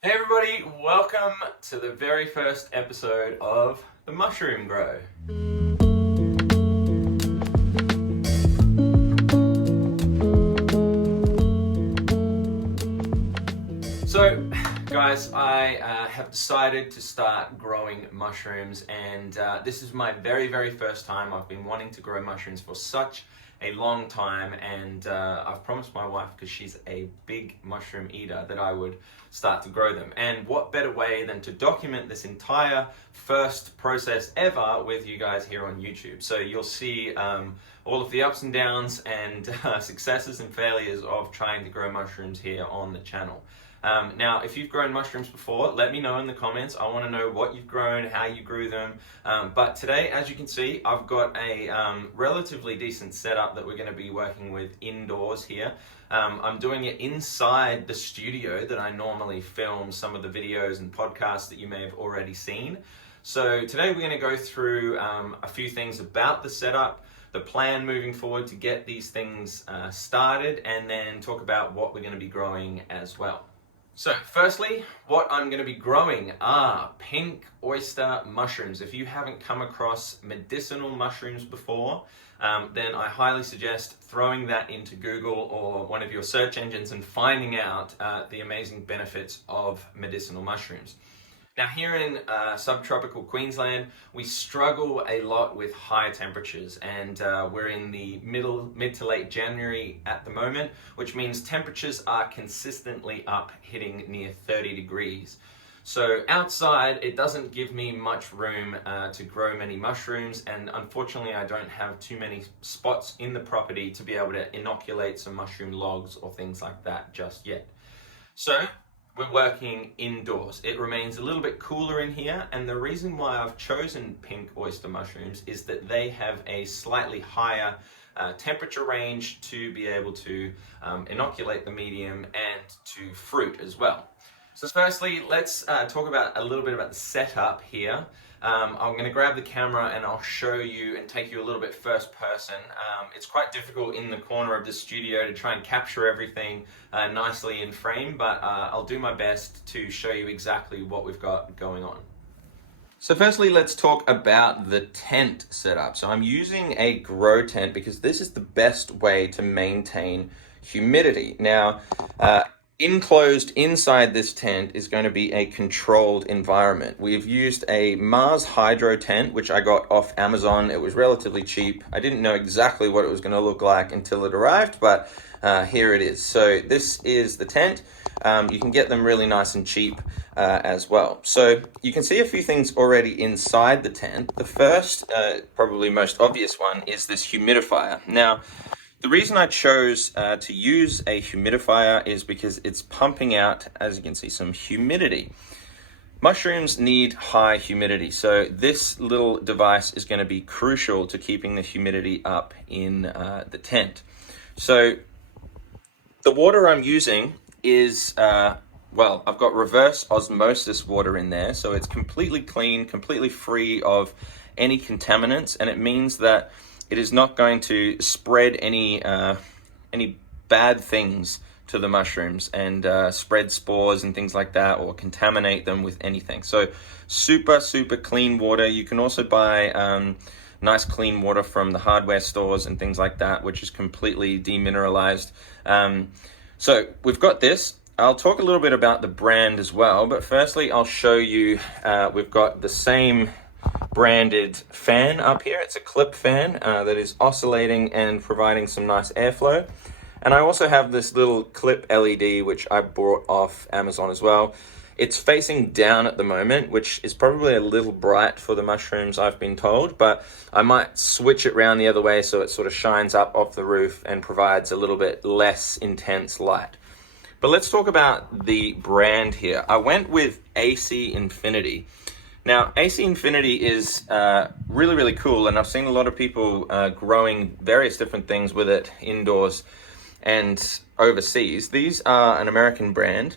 Hey everybody, welcome to the very first episode of The Mushroom Grow. So guys, I have decided to start growing mushrooms, and this is my very first time. I've been wanting to grow mushrooms for such a long time, and I've promised my wife, because she's a big mushroom eater, that I would start to grow them. And what better way than to document this entire first process ever with you guys here on YouTube. So you'll see all of the ups and downs and successes and failures of trying to grow mushrooms here on the channel. Now, if you've grown mushrooms before, let me know in the comments. I want to know what you've grown, how you grew them. But today, as you can see, I've got a relatively decent setup that we're going to be working with indoors here. I'm doing it inside the studio that I normally film some of the videos and podcasts that you may have already seen. So today we're going to go through a few things about the setup, the plan moving forward to get these things started, and then talk about what we're going to be growing as well. So firstly, what I'm going to be growing are pink oyster mushrooms. If you haven't come across medicinal mushrooms before, then I highly suggest throwing that into Google or one of your search engines and finding out the amazing benefits of medicinal mushrooms. Now, here in subtropical Queensland, we struggle a lot with high temperatures, and we're in the mid to late January at the moment, which means temperatures are consistently up, hitting near 30 degrees. So outside, it doesn't give me much room to grow many mushrooms, and unfortunately, I don't have too many spots in the property to be able to inoculate some mushroom logs or things like that just yet. So we're working indoors. It remains a little bit cooler in here, and the reason why I've chosen pink oyster mushrooms is that they have a slightly higher temperature range to be able to inoculate the medium and to fruit as well. So firstly, let's talk about a little bit about the setup here. I'm going to grab the camera and I'll show you and take you a little bit first person. It's quite difficult in the corner of the studio to try and capture everything nicely in frame, but I'll do my best to show you exactly what we've got going on. So firstly, let's talk about the tent setup. So I'm using a grow tent because this is the best way to maintain humidity. Now, enclosed inside this tent is going to be a controlled environment. We've used a Mars Hydro tent, which I got off Amazon. It was relatively cheap. I didn't know exactly what it was going to look like until it arrived, but here it is. So this is the tent. You can get them really nice and cheap as well. So you can see a few things already inside the tent. The first, probably most obvious one, is this humidifier. Now, the reason I chose to use a humidifier is because it's pumping out, as you can see, some humidity. Mushrooms need high humidity, so this little device is going to be crucial to keeping the humidity up in the tent. So the water I'm using is, well, I've got reverse osmosis water in there, so it's completely clean, completely free of any contaminants, and it means that it is not going to spread any bad things to the mushrooms and spread spores and things like that, or contaminate them with anything. So super clean water. You can also buy nice clean water from the hardware stores and things like that, which is completely demineralized. So we've got this. I'll talk a little bit about the brand as well, but firstly I'll show you, we've got the same branded fan up here. It's a clip fan that is oscillating and providing some nice airflow. And I also have this little clip LED, which I bought off Amazon as well. It's facing down at the moment, which is probably a little bright for the mushrooms, I've been told, but I might switch it around the other way so it sort of shines up off the roof and provides a little bit less intense light. But let's talk about the brand here. I went with AC Infinity. Now, AC Infinity is really cool, and I've seen a lot of people growing various different things with it indoors and overseas. These are an American brand,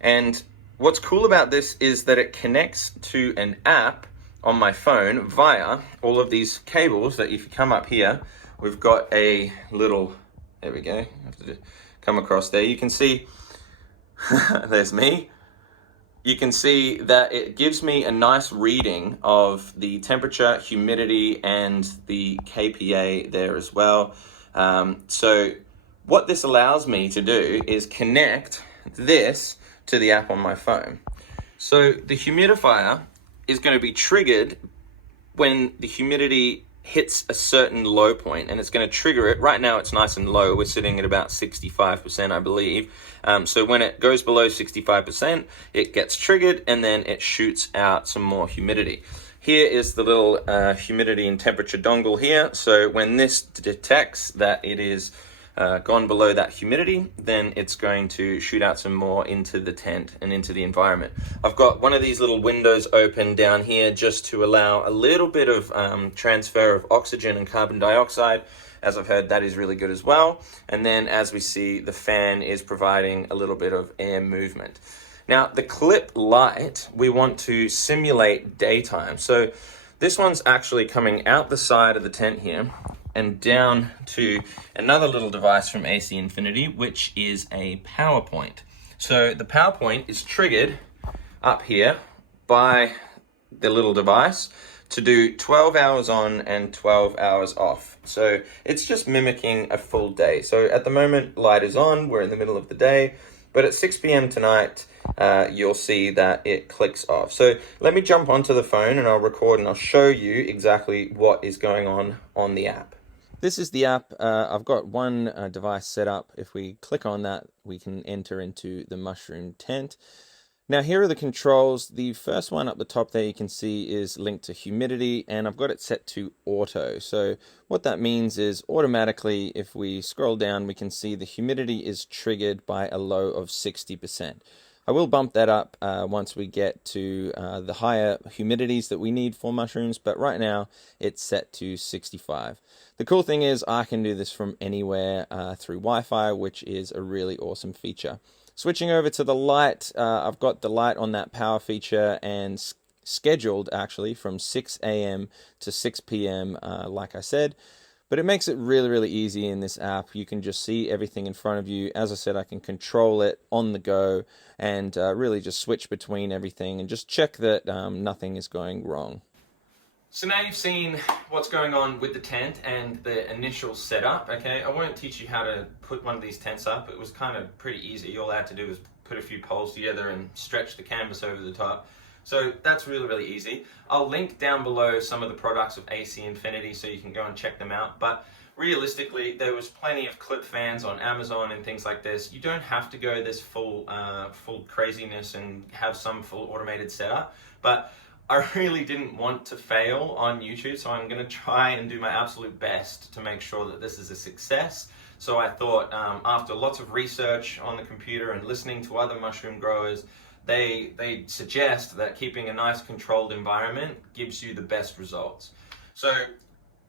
and what's cool about this is that it connects to an app on my phone via all of these cables that, if you come up here, we've got a little, there we go, I have to come across there. You can see, there's me. you can see that it gives me a nice reading of the temperature, humidity, and the kPa there as well. So what this allows me to do is connect this to the app on my phone. So the humidifier is going to be triggered when the humidity hits a certain low point, and it's going to trigger it. Right now it's nice and low. We're sitting at about 65%, I believe. So when it goes below 65%, it gets triggered, and then it shoots out some more humidity. Here is the little humidity and temperature dongle here. So when this detects that it is gone below that humidity, then it's going to shoot out some more into the tent and into the environment. I've got one of these little windows open down here just to allow a little bit of transfer of oxygen and carbon dioxide. As I've heard, that is really good as well. And then as we see, the fan is providing a little bit of air movement. Now, the clip light, we want to simulate daytime. So this one's actually coming out the side of the tent here and down to another little device from AC Infinity, which is a power point. So the power point is triggered up here by the little device to do 12 hours on and 12 hours off. So it's just mimicking a full day. So at the moment, light is on, we're in the middle of the day, but at 6 p.m. tonight, you'll see that it clicks off. So let me jump onto the phone and I'll record and I'll show you exactly what is going on the app. This is the app. I've got one device set up. If we click on that, we can enter into the mushroom tent. Now here are the controls. The first one up the top there you can see is linked to humidity, and I've got it set to auto. So what that means is automatically, if we scroll down, we can see the humidity is triggered by a low of 60%. I will bump that up once we get to the higher humidities that we need for mushrooms, but right now it's set to 65. The cool thing is I can do this from anywhere through Wi-Fi, which is a really awesome feature. Switching over to the light, I've got the light on that power feature and scheduled actually from 6 a.m. to 6 p.m. Like I said. But it makes it really, really easy in this app. You can just see everything in front of you. As I said, I can control it on the go and really just switch between everything and just check that nothing is going wrong. So now you've seen what's going on with the tent and the initial setup, okay? I won't teach you how to put one of these tents up. It was kind of pretty easy. All I had to do was put a few poles together and stretch the canvas over the top. So that's really, really easy. I'll link down below some of the products of AC Infinity so you can go and check them out. But realistically, there was plenty of clip fans on Amazon and things like this. You don't have to go this full craziness and have some full automated setup. But I really didn't want to fail on YouTube, so I'm going to try and do my absolute best to make sure that this is a success. So I thought, after lots of research on the computer and listening to other mushroom growers, they suggest that keeping a nice controlled environment gives you the best results. So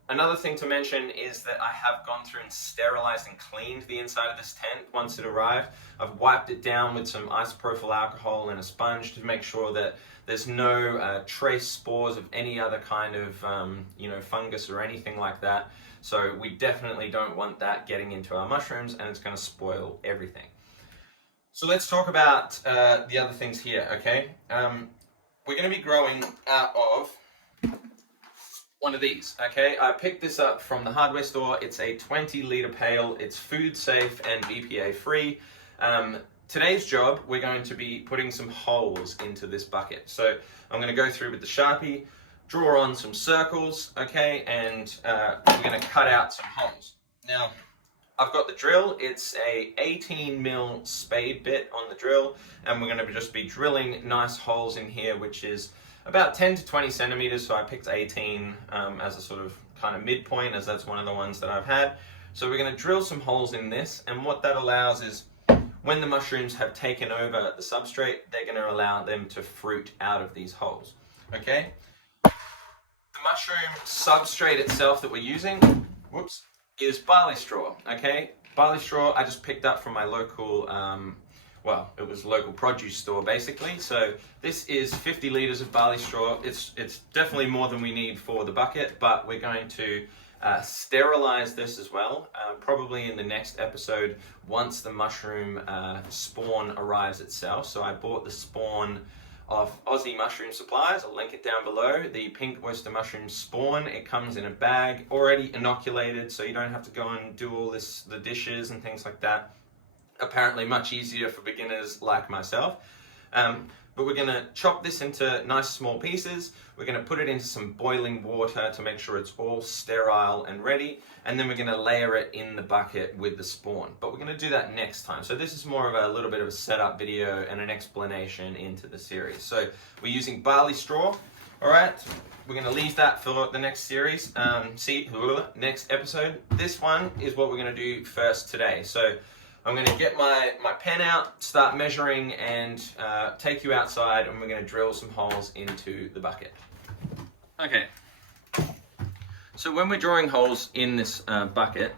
another thing to mention is that I have gone through and sterilized and cleaned the inside of this tent once it arrived. I've wiped it down with some isopropyl alcohol and a sponge to make sure that there's no trace spores of any other kind of fungus or anything like that. So we definitely don't want that getting into our mushrooms, and it's going to spoil everything. So let's talk about the other things here, okay? We're going to be growing out of one of these, okay? I picked this up from the hardware store. It's a 20-liter pail. It's food safe and BPA free. Today's job, we're going to be putting some holes into this bucket. So I'm going to go through with the Sharpie, draw on some circles, okay? And we're going to cut out some holes. Now, I've got the drill. It's a 18 mil spade bit on the drill, and we're going to just be drilling nice holes in here, which is about 10 to 20 centimeters. So I picked 18 as a sort of kind of midpoint, as that's one of the ones that I've had. So we're going to drill some holes in this, and what that allows is when the mushrooms have taken over the substrate, they're going to allow them to fruit out of these holes, okay? The mushroom substrate itself that we're using, is barley straw, okay? Barley straw I just picked up from my local, it was a local produce store basically. So this is 50 liters of barley straw. It's definitely more than we need for the bucket, but we're going to sterilize this as well, probably in the next episode once the mushroom spawn arrives itself. So I bought the spawn of Aussie mushroom supplies. I'll link it down below. The pink oyster mushroom spawn, it comes in a bag already inoculated, so you don't have to go and do all this, the dishes and things like that. Apparently much easier for beginners like myself. But we're gonna chop this into nice small pieces. We're gonna put it into some boiling water to make sure it's all sterile and ready. And then we're gonna layer it in the bucket with the spawn. But we're gonna do that next time. So this is more of a little bit of a setup video and an explanation into the series. So we're using barley straw. All right, we're gonna leave that for the next series. Next episode. This one is what we're gonna do first today. So I'm going to get my pen out, start measuring, and take you outside, and we're going to drill some holes into the bucket. Okay, so when we're drawing holes in this bucket,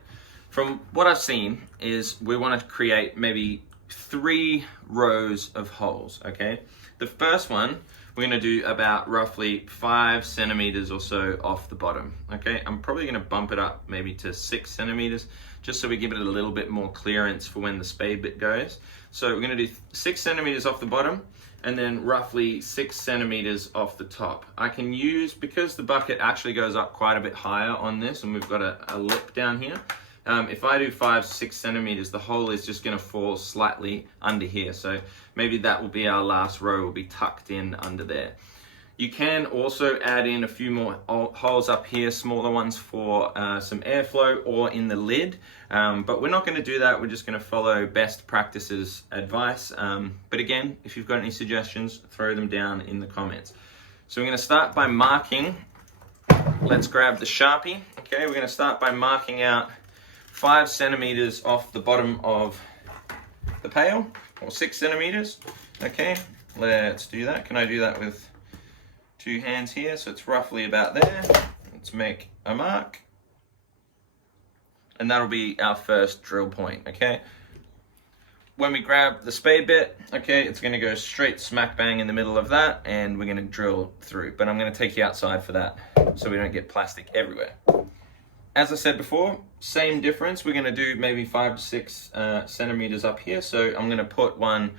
from what I've seen is we want to create maybe 3 rows of holes, okay? The first one, we're going to do about roughly 5 centimeters or so off the bottom, okay? I'm probably going to bump it up maybe to 6 centimeters, just so we give it a little bit more clearance for when the spade bit goes. So we're going to do 6 centimeters off the bottom, and then roughly 6 centimeters off the top. I can use, because the bucket actually goes up quite a bit higher on this, and we've got a lip down here, if I do 5-6 centimeters, the hole is just going to fall slightly under here. So maybe that will be our last row, will be tucked in under there. You can also add in a few more holes up here, smaller ones for some airflow or in the lid. But we're not going to do that. We're just going to follow best practices advice. But again, if you've got any suggestions, throw them down in the comments. So we're going to start by marking. Let's grab the Sharpie. Okay, we're going to start by marking out 5 centimeters off the bottom of the pail, or 6 centimeters. Okay, let's do that. Can I do that with 2 hands here? So it's roughly about there. Let's make a mark. And that'll be our first drill point, okay? When we grab the spade bit, okay, it's gonna go straight smack bang in the middle of that, and we're gonna drill through. But I'm gonna take you outside for that so we don't get plastic everywhere. As I said before, same difference. We're gonna do maybe 5 to 6 centimeters up here. So I'm gonna put one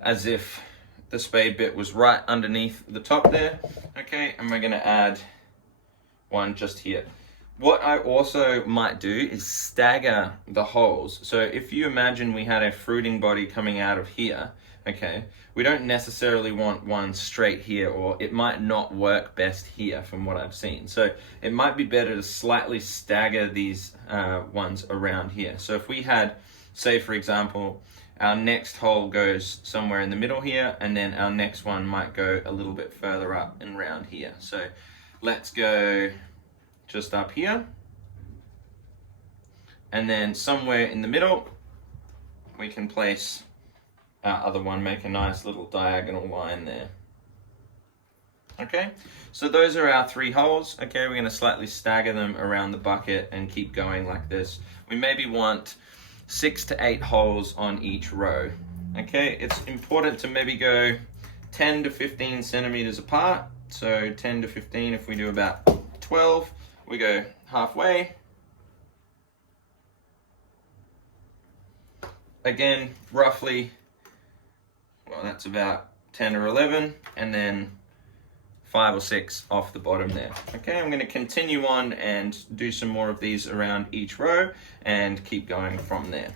as if the spade bit was right underneath the top there. Okay, and we're gonna add one just here. What I also might do is stagger the holes. So if you imagine we had a fruiting body coming out of here, okay, we don't necessarily want one straight here, or it might not work best here from what I've seen. So it might be better to slightly stagger these ones around here. So if we had, say for example, our next hole goes somewhere in the middle here, and then our next one might go a little bit further up and round here. So let's go just up here, and then somewhere in the middle we can place our other one, make a nice little diagonal line there. Okay, so those are our 3 holes. Okay, we're going to slightly stagger them around the bucket and keep going like this. We maybe want 6 to 8 holes on each row. Okay, it's important to maybe go 10 to 15 centimeters apart. So 10 to 15, if we do about 12, we go halfway. Again, roughly, well, that's about 10 or 11, and then 5 or 6 off the bottom there. Okay, I'm going to continue on and do some more of these around each row and keep going from there.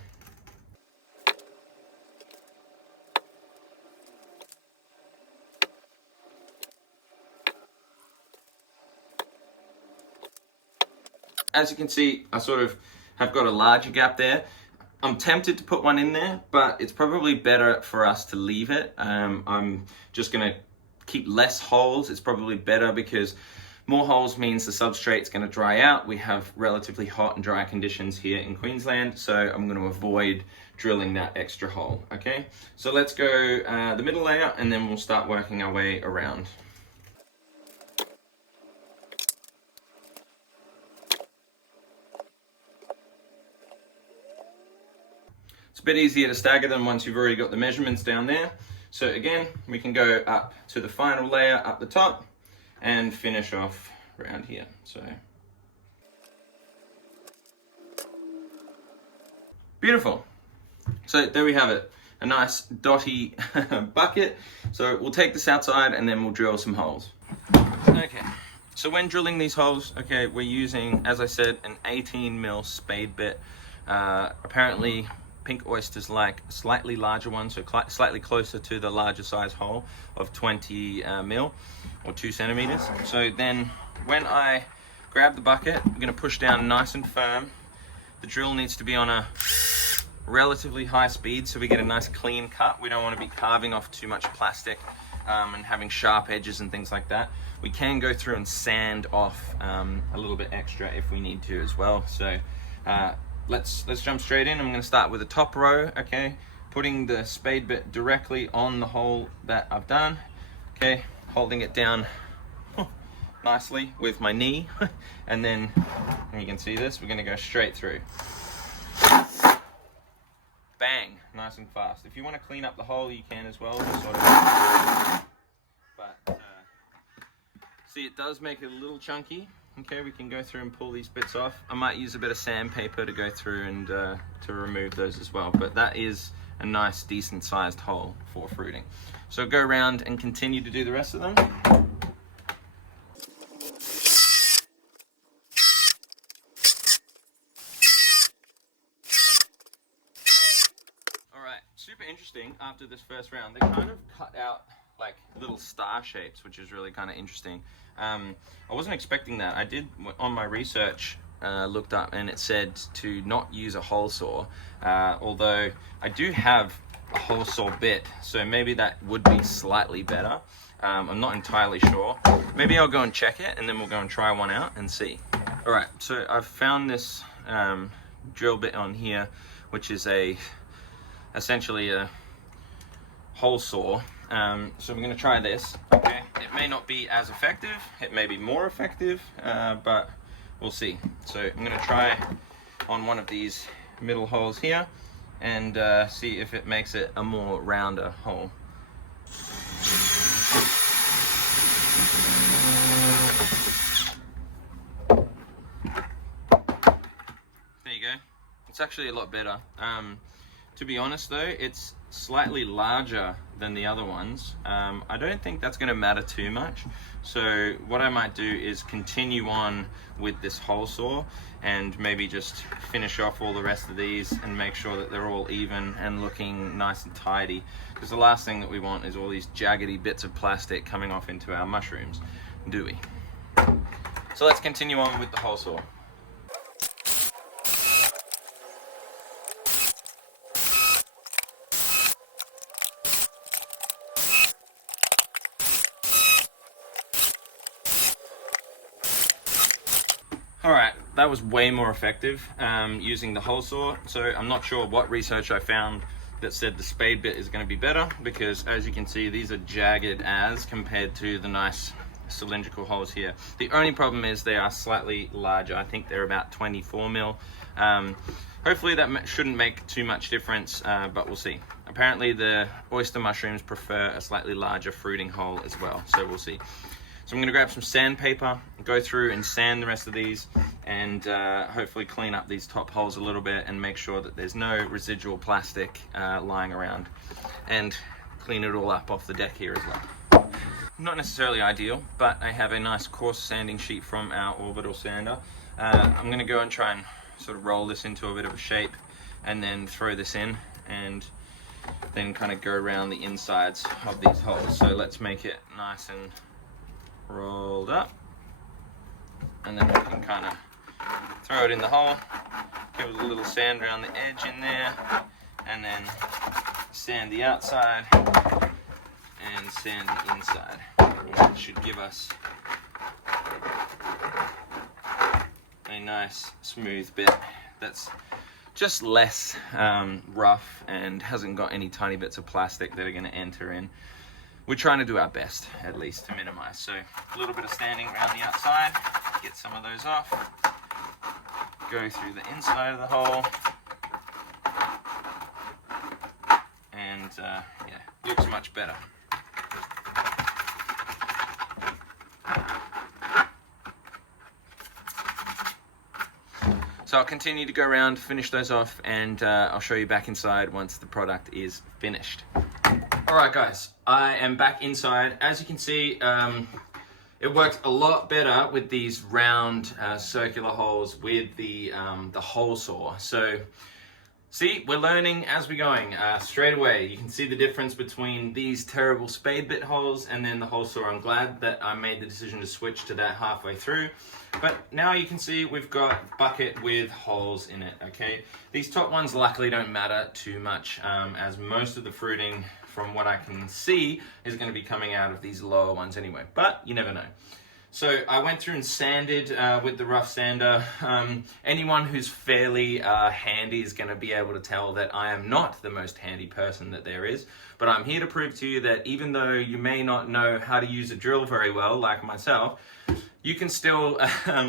As you can see, I sort of have got a larger gap there. I'm tempted to put one in there, but it's probably better for us to leave it. I'm just gonna keep less holes. It's probably better because more holes means the substrate's gonna dry out. We have relatively hot and dry conditions here in Queensland, so I'm gonna avoid drilling that extra hole, okay? So let's go the middle layer, and then we'll start working our way around. It's a bit easier to stagger them once you've already got the measurements down there. So again, we can go up to the final layer up the top and finish off around here. So beautiful. So there we have it. a nice dotty bucket. So we'll take this outside and then we'll drill some holes. Okay, so when drilling these holes, okay, we're using, as I said, an 18mm spade bit. Apparently pink oysters like slightly larger ones, so slightly closer to the larger size hole of 20mm or 2 centimeters. So then when I grab the bucket, I'm going to push down nice and firm. The drill needs to be on a relatively high speed so we get a nice clean cut. We don't want to be carving off too much plastic and having sharp edges and things like that. We can go through and sand off a little bit extra if we need to as well. So let's jump straight in. I'm going to start with the top row, okay, putting the spade bit directly on the hole that I've done, okay, holding it down nicely with my knee, and then you can see this, we're going to go straight through. Bang, nice and fast. If you want to clean up the hole, you can as well, just sort of, but see, it does make it a little chunky. Okay, we can go through and pull these bits off. I might use a bit of sandpaper to go through and to remove those as well, but that is a nice decent sized hole for fruiting. So go around and continue to do the rest of them. Alright, super interesting. After this first round, they kind of cut out like little star shapes, which is really kind of interesting. I wasn't expecting that. I did, on my research, looked up and it said to not use a hole saw, although I do have a hole saw bit, so maybe that would be slightly better. I'm not entirely sure. Maybe I'll go and check it and then we'll go and try one out and see. Alright, so I've found this drill bit on here, which is essentially a hole saw. So we're going to try this. Okay, it may not be as effective, it may be more effective, but we'll see. So I'm going to try on one of these middle holes here and see if it makes it a more rounder hole. There you go. It's actually a lot better. To be honest though, it's slightly larger than the other ones. I don't think that's going to matter too much. So what I might do is continue on with this hole saw and maybe just finish off all the rest of these and make sure that they're all even and looking nice and tidy. Because the last thing that we want is all these jaggedy bits of plastic coming off into our mushrooms, do we? So let's continue on with the hole saw. Alright, that was way more effective using the hole saw. So I'm not sure what research I found that said the spade bit is going to be better, because as you can see, these are jagged as compared to the nice cylindrical holes here. The only problem is they are slightly larger. I think they're about 24mm. Hopefully that shouldn't make too much difference, but we'll see. Apparently the oyster mushrooms prefer a slightly larger fruiting hole as well, so we'll see. So I'm going to grab some sandpaper, go through and sand the rest of these, and hopefully clean up these top holes a little bit and make sure that there's no residual plastic lying around, and clean it all up off the deck here as well. Not necessarily ideal, but I have a nice coarse sanding sheet from our orbital sander. I'm going to go and try and sort of roll this into a bit of a shape and then throw this in and then kind of go around the insides of these holes. So let's make it nice and rolled up, and then we can kind of throw it in the hole, give it a little sand around the edge in there, and then sand the outside and sand the inside. And that should give us a nice smooth bit that's just less rough and hasn't got any tiny bits of plastic that are going to enter in. We're trying to do our best, at least, to minimize. So a little bit of sanding around the outside, get some of those off, go through the inside of the hole, and yeah, looks much better. So I'll continue to go around, finish those off, and I'll show you back inside once the product is finished. All right, guys, I am back inside. As you can see, it worked a lot better with these round circular holes with the hole saw. So see, we're learning as we're going. Straight away, you can see the difference between these terrible spade bit holes and then the hole saw. I'm glad that I made the decision to switch to that halfway through. But now you can see we've got a bucket with holes in it, okay? These top ones luckily don't matter too much, as most of the fruiting, from what I can see, is going to be coming out of these lower ones anyway, but you never know. So I went through and sanded with the rough sander. Anyone who's fairly handy is going to be able to tell that I am not the most handy person that there is, but I'm here to prove to you that even though you may not know how to use a drill very well, like myself, you can still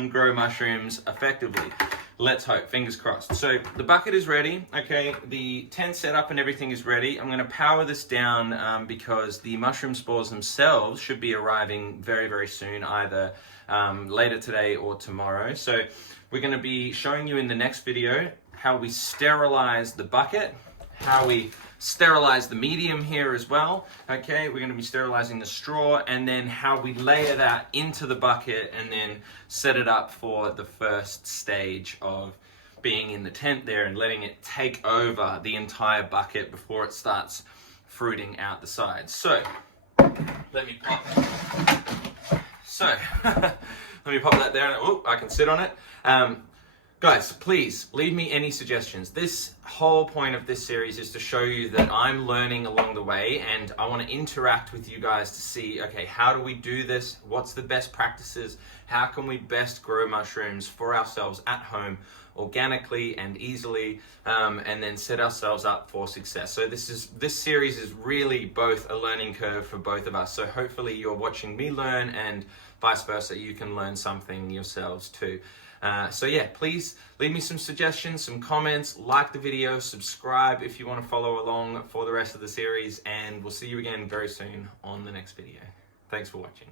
grow mushrooms effectively. Let's hope, fingers crossed. So the bucket is ready, okay? The tent setup and everything is ready. I'm gonna power this down because the mushroom spores themselves should be arriving very, very soon, either later today or tomorrow. So we're gonna be showing you in the next video how we sterilize the bucket, how we sterilize the medium here as well, okay? We're gonna be sterilizing the straw, and then how we layer that into the bucket and then set it up for the first stage of being in the tent there and letting it take over the entire bucket before it starts fruiting out the sides. So, let me pop that there, and oh, I can sit on it. Guys, please leave me any suggestions. This whole point of this series is to show you that I'm learning along the way, and I want to interact with you guys to see, okay, how do we do this? What's the best practices? How can we best grow mushrooms for ourselves at home organically and easily, and then set ourselves up for success? So this series is really both a learning curve for both of us. So hopefully you're watching me learn, and vice versa, you can learn something yourselves too. So yeah, please leave me some suggestions, some comments, like the video, subscribe if you want to follow along for the rest of the series, and we'll see you again very soon on the next video. Thanks for watching.